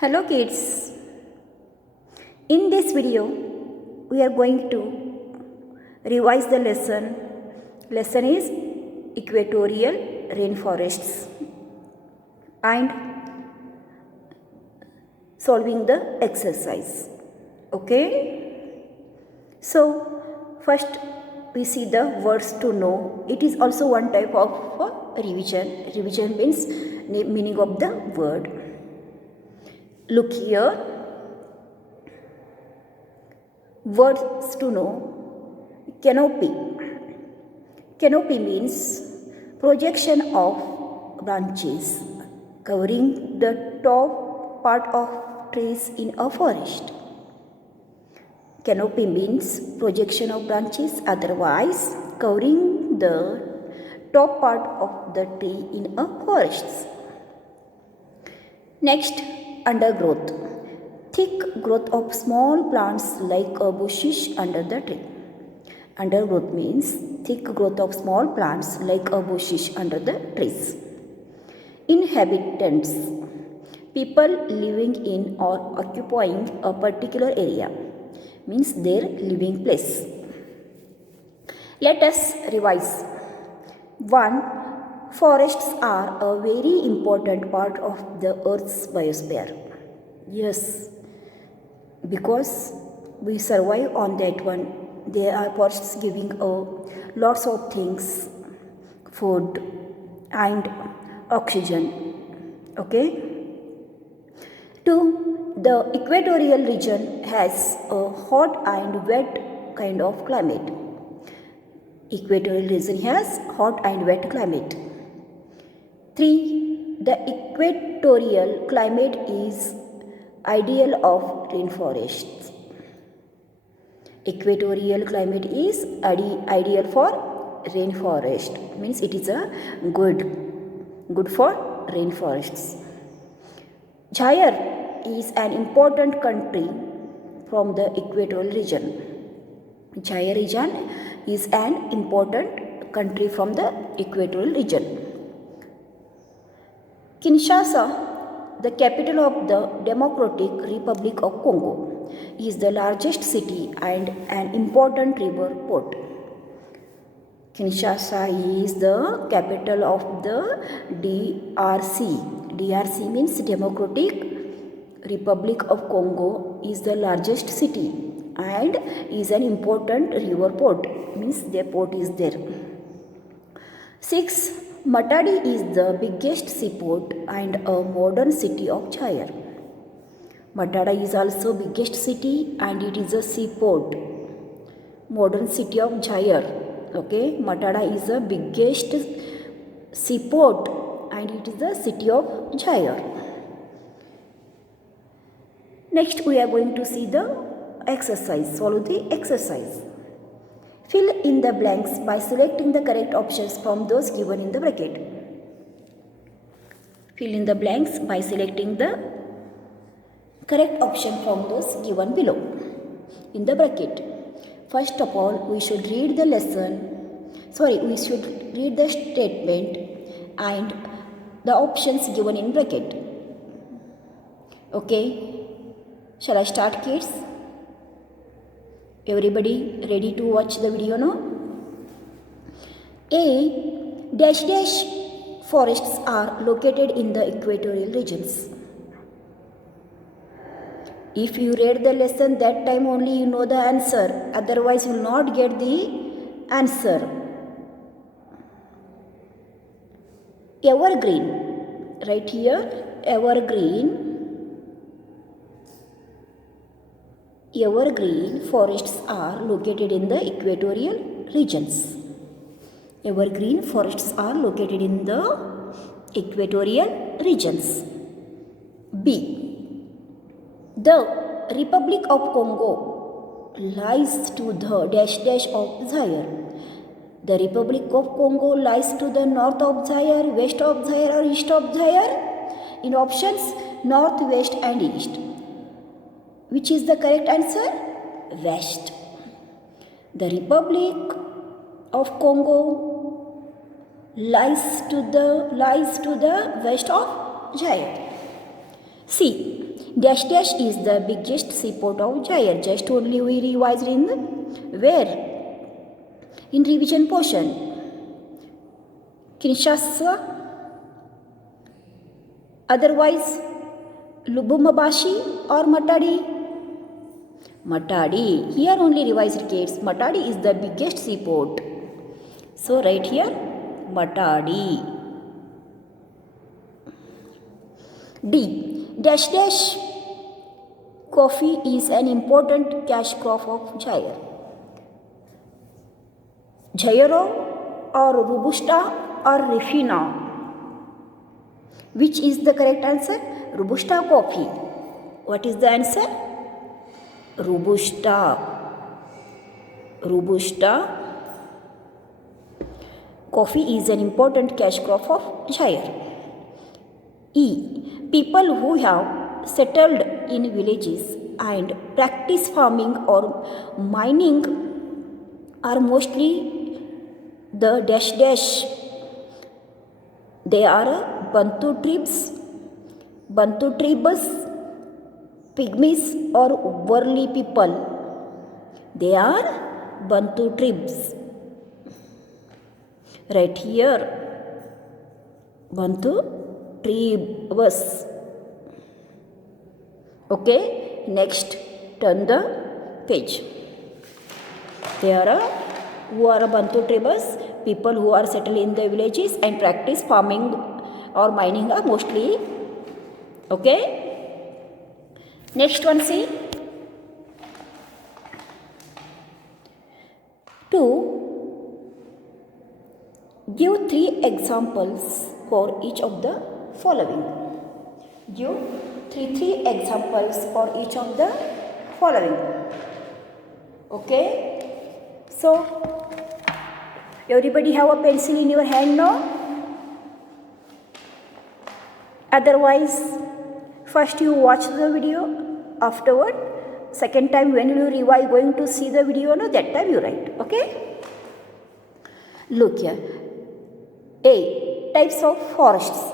Hello kids, in this video we are going to revise the lesson. Lesson is equatorial rainforests and solving the exercise. Okay, so first we see the words to know. It is also one type of revision. Revision means meaning of the word. Look here, words to know. Canopy. Canopy means projection of branches covering the top part of trees in a forest. Canopy means projection of branches, otherwise covering the top part of the tree in a forest. Next, undergrowth. Thick growth of small plants like bushes under the tree. Undergrowth means thick growth of small plants like bushes under the trees. Inhabitants. People living in or occupying a particular area, means their living place. Let us revise. 1. Forests are a very important part of the Earth's biosphere. Yes, because we survive on that one. There are forests giving lots of things, food and oxygen. Okay. 2. The equatorial region has a hot and wet kind of climate. Equatorial region has hot and wet climate. 3. The equatorial climate is ideal of rainforests. Equatorial climate is ideal for rainforest, means it is a good for rainforests. Zaire is an important country from the equatorial region. Zaire region is an important country from the equatorial region. Kinshasa, the capital of the Democratic Republic of Congo, is the largest city and an important river port. Kinshasa is the capital of the DRC. DRC means Democratic Republic of Congo is the largest city and is an important river port, means their port is there. 6. Matadi is the biggest seaport and a modern city of Zaire. Matadi is also biggest city and it is a seaport, modern city of Zaire. Okay, Matadi is the biggest seaport and it is the city of Zaire. Next we are going to see the exercise. Follow the exercise. Fill in the blanks by selecting the correct options from those given in the bracket. Fill in the blanks by selecting the correct option from those given below in the bracket. First of all, we should read the statement and the options given in bracket. Okay, shall I start, kids? Everybody ready to watch the video now? A dash dash forests are located in the equatorial regions. If you read the lesson that time only you know the answer, otherwise you will not get the answer. Evergreen, right here, evergreen forests are located in the equatorial regions. Evergreen forests are located in the equatorial regions. B. The Republic of Congo lies to the dash dash of Zaire. The Republic of Congo lies to the north of Zaire, west of Zaire or east of Zaire. In options, north, west and east. Which is the correct answer? West. The Republic of Congo lies to the west of Zaire. C. Dash dash is the biggest seaport of Jair. Just only we revised in where? In revision portion. Kinshasa. Otherwise, Lubumbashi or Matadi? Matadi. Here only revised case. Matadi is the biggest seaport. So right here, Matadi. D. Dash dash coffee is an important cash crop of Jair. Jairo or Robusta or Refina? Which is the correct answer? Robusta coffee. What is the answer? Robusta. Robusta coffee is an important cash crop of Jair. E. People who have settled in villages and practice farming or mining are mostly the dash dash. They are Bantu tribes, Pygmies or Worli people. They are Bantu tribes. Right here, Bantu tribes. Okay, next turn the page. There are who are Bantu tribes, people who are settled in the villages and practice farming or mining are mostly. Okay, next one, see. 2. Give 3 examples for each of the following. Give 3 examples for each of the following. Okay, so everybody have a pencil in your hand now? Otherwise, first you watch the video, afterward, second time when you revise going to see the video, no, that time you write. Okay, look here. A. Types of forests.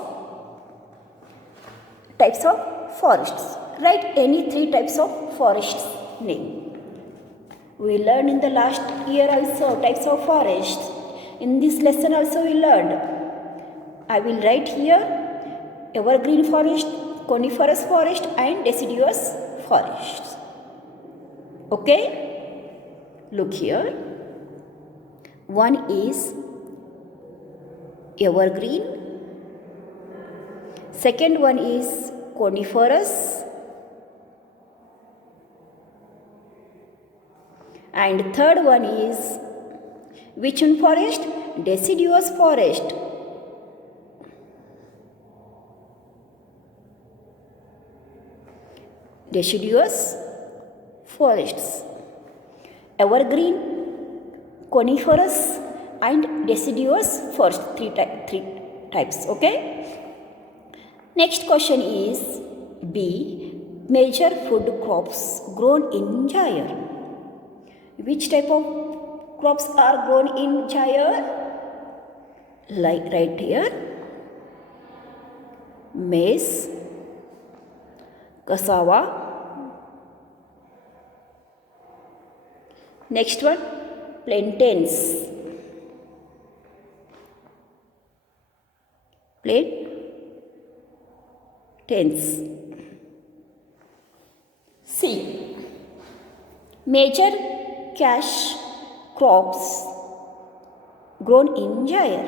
Types of forests. Write any 3 types of forests name. We learned in the last year also types of forests. In this lesson also we learned. I will write here evergreen forest, coniferous forest and deciduous forests. Okay? Look here. One is evergreen. Second one is coniferous. And third one is which one forest? Deciduous forest. Deciduous forests. Evergreen, coniferous and deciduous forest. Three types. Okay. Next question is B. Major food crops grown in Jair. Which type of crops are grown in Jair? Like right here. Maize, cassava. Next one, plantains. C. Major cash crops grown in Jair.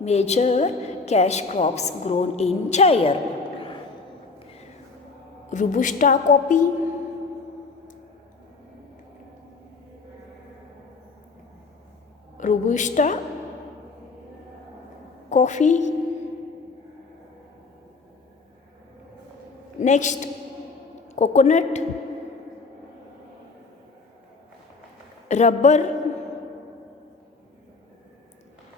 Major cash crops grown in Jair. Robusta coffee, next coconut, rubber.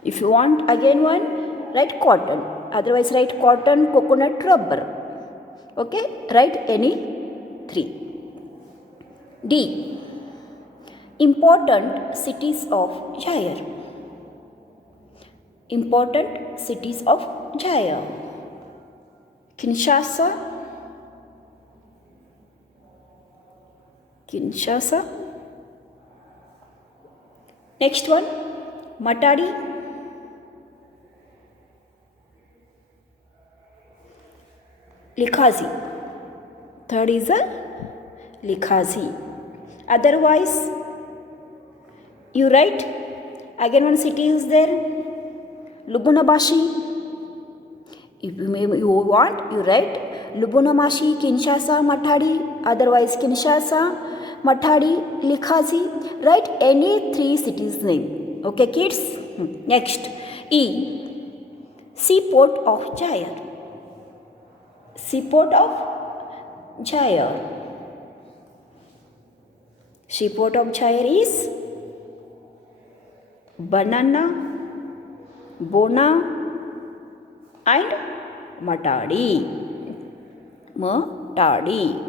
If you want again one, write cotton. Otherwise write cotton, coconut, rubber. Okay, write any 3. D. Important cities of Jair. Important cities of Jair. Kinshasa, Kinshasa. Next one, Matadi, Likhazi. Third is a Likhazi. Otherwise, you write again one city is there, Lubumbashi. If you want, you write Lubumbashi, Kinshasa, Matadi. Otherwise, Kinshasa, Matadi, Likhazi. Write any three cities name. Okay, kids. Next, E. Seaport of Jair. Seaport of Jair. Seaport of Jair is Banana, Bona and Matadi. Matadi.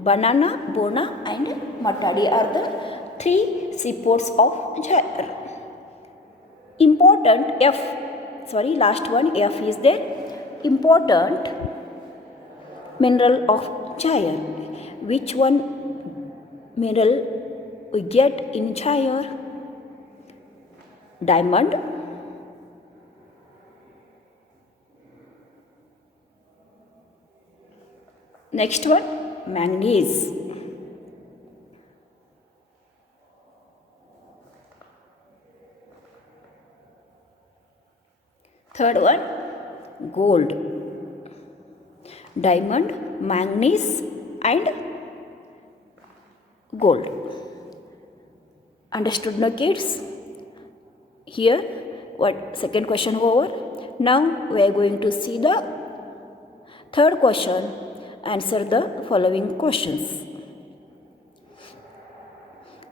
Banana, Bona and Matadi are the three seaports of Jair. Important last one F is there. Important mineral of Jair. Which one mineral we get in Jair? Diamond, next one, manganese. Third one, gold. Diamond, manganese and gold. Understood now, kids? Here, what second question over. Now we are going to see the third question. Answer the following questions.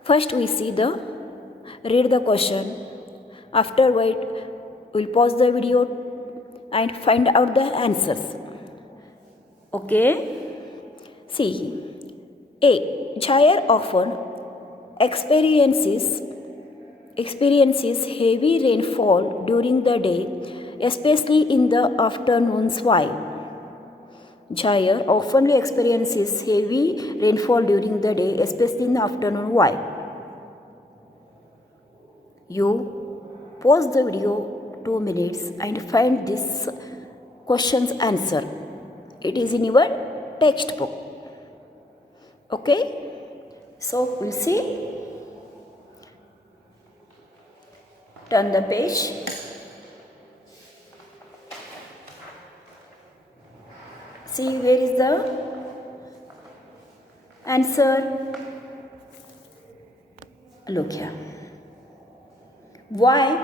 First, we see read the question. Afterward, we'll pause the video and find out the answers. Okay. See, A. Jair often experiences heavy rainfall during the day, especially in the afternoons. Why? Jair often experiences heavy rainfall during the day, especially in the afternoon. Why? You pause the video 2 minutes and find this question's answer. It is in your textbook. Okay? So, we'll see. Turn the page. See where is the answer. Look here. Why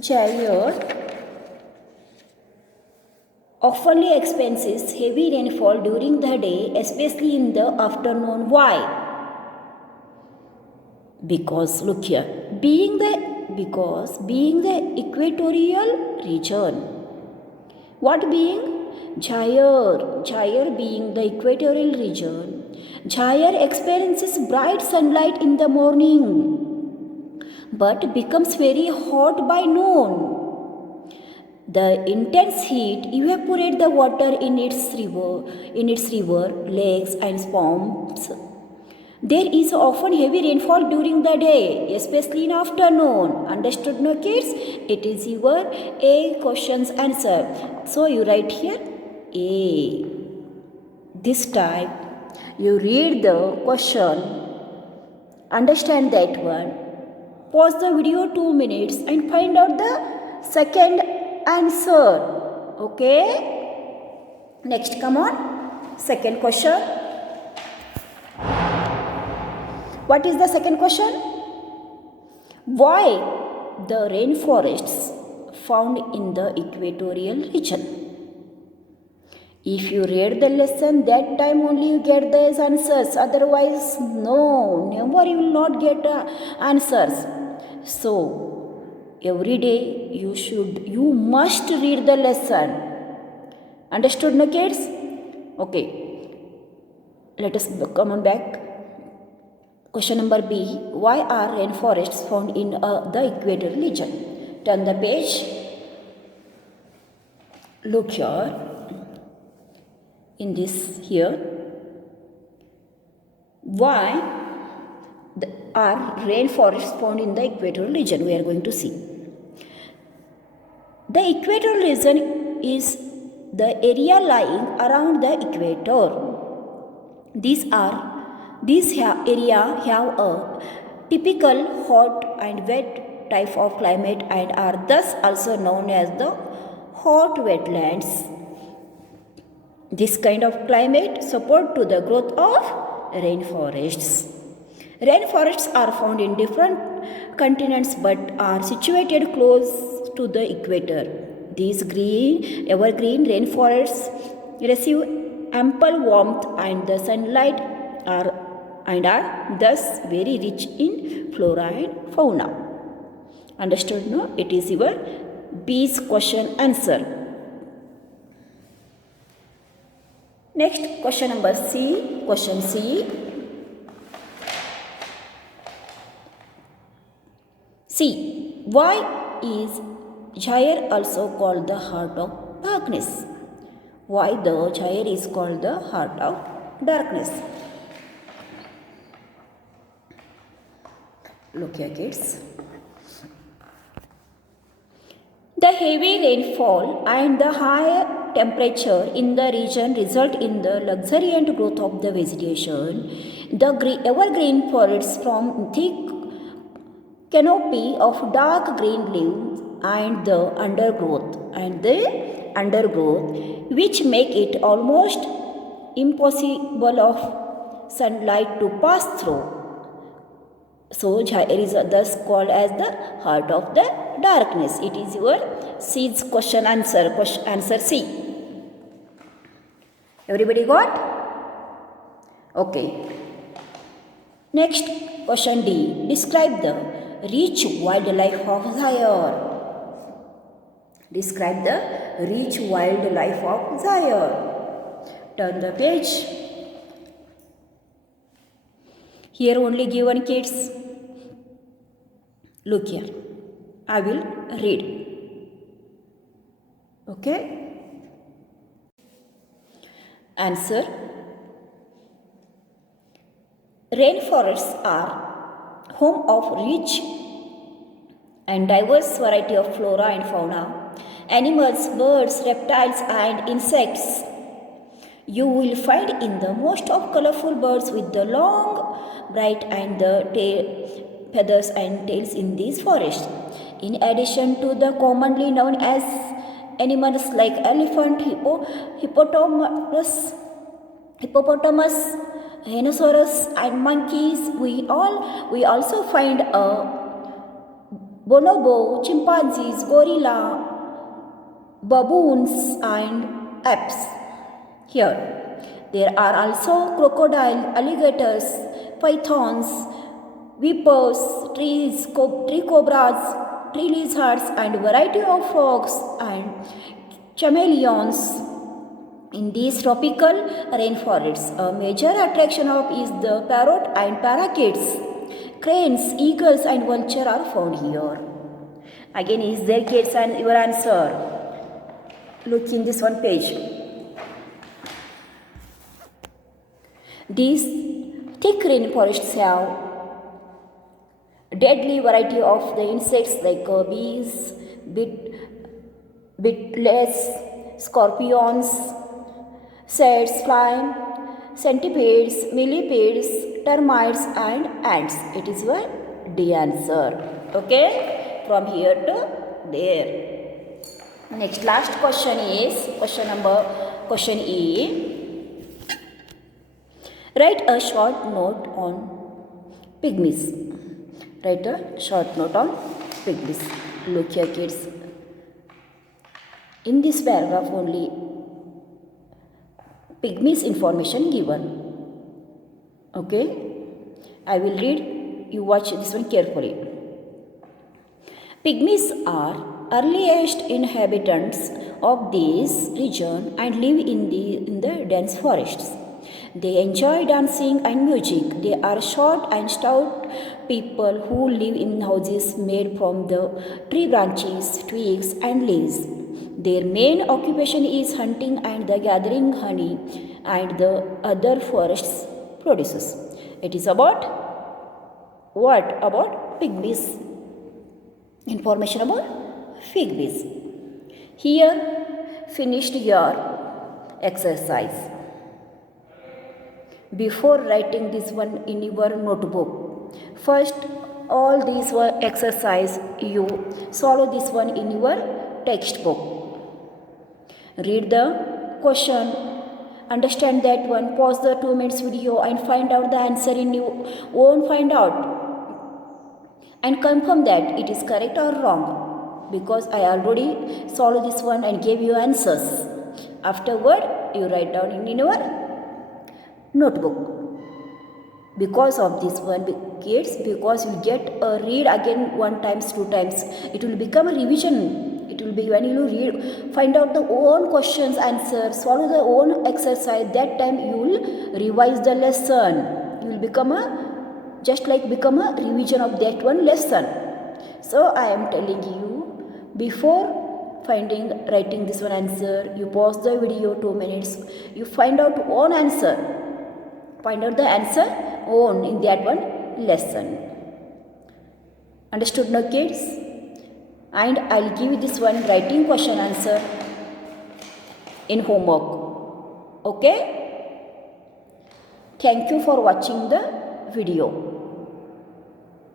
Jair often experiences heavy rainfall during the day, especially in the afternoon? Why? Because look here, being the equatorial region. What being? Jair being the equatorial region. Jair experiences bright sunlight in the morning, but becomes very hot by noon. The intense heat evaporates the water in its river, lakes and swamps. There is often heavy rainfall during the day, especially in afternoon. Understood, no kids? It is your A question's answer. So you write here A. This time you read the question, understand that one, pause the video 2 minutes and find out the second answer. Okay? Next, come on. Second question. What is the second question? Why the rainforests found in the equatorial region? If you read the lesson, that time only you get these answers. Otherwise, no, never you will not get answers. So, every day you must read the lesson. Understood, no kids? Okay. Let us come on back. Question number B. Why are rainforests found in the equatorial region? Turn the page. Look here. In this here. Why are rainforests found in the equatorial region? We are going to see. The equatorial region is the area lying around the equator. Area have a typical hot and wet type of climate and are thus also known as the hot wetlands. This kind of climate support to the growth of rainforests. Rainforests are found in different continents but are situated close to the equator. These evergreen rainforests receive ample warmth and the sunlight are thus very rich in flora and fauna. Understood? No? It is your B's question answer. Next question number C. Question C. C. Why is Zaire also called the heart of darkness? Why the Zaire is called the heart of darkness? Look here, kids. The heavy rainfall and the high temperature in the region result in the luxuriant growth of the vegetation. The evergreen forests form thick canopy of dark green leaves and the undergrowth which make it almost impossible of sunlight to pass through. So Zaire is thus called as the heart of the darkness. It is your C's question answer. Answer C. Everybody got? Okay. Next question D. Describe the rich wildlife of Zaire. Describe the rich wildlife of Zaire. Turn the page. Here only given, kids. Look here. I will read. Okay? Answer. Rainforests are home of rich and diverse variety of flora and fauna, animals, birds, reptiles and insects. You will find in the most of colorful birds with the long, bright and the feathers and tails in these forests. In addition to the commonly known as animals like elephant, hippopotamus, rhinoceros and monkeys, we also find bonobo, chimpanzees, gorilla, baboons and apes. Here, there are also crocodile, alligators, pythons, vipers, tree cobras, tree lizards, and variety of frogs and chameleons. In these tropical rainforests, a major attraction is the parrot and parakeets. Cranes, eagles, and vulture are found here. Again, is there, kids, and your answer? Look in this one page. These thick rainforests have deadly variety of the insects like bees, beetles, scorpions, insects, fly, centipedes, millipedes, termites and ants. It is your D answer. Okay, from here to there. Next last question is question E. Write a short note on pygmies. Write a short note on pygmies. Look here, kids. In this paragraph only pygmies information given. Okay, I will read. You watch this one carefully. Pygmies are earliest inhabitants of this region and live in the dense forests. They enjoy dancing and music. They are short and stout people who live in houses made from the tree branches, twigs, and leaves. Their main occupation is hunting and the gathering honey and the other forest produces. It is about what? About fig bees. Information about fig bees. Here finished your exercise. Before writing this one in your notebook, first all these were exercise you solve this one in your textbook. Read the question, understand that one, pause the 2 minutes video and find out the answer in your own find out and confirm that it is correct or wrong, because I already solved this one and gave you answers. Afterward you write down in your notebook. Because of this one, kids, because you get a read again 1 times 2 times, it will become a revision. It will be when you read, find out the own questions, answers, follow the own exercise. That time you will revise the lesson. You will become become a revision of that one lesson. So I am telling you, before writing this one answer, you pause the video 2 minutes. You find out own answer. Find out the answer own in that one lesson. Understood now, kids? And I'll give you this one writing question answer in homework. Okay? Thank you for watching the video.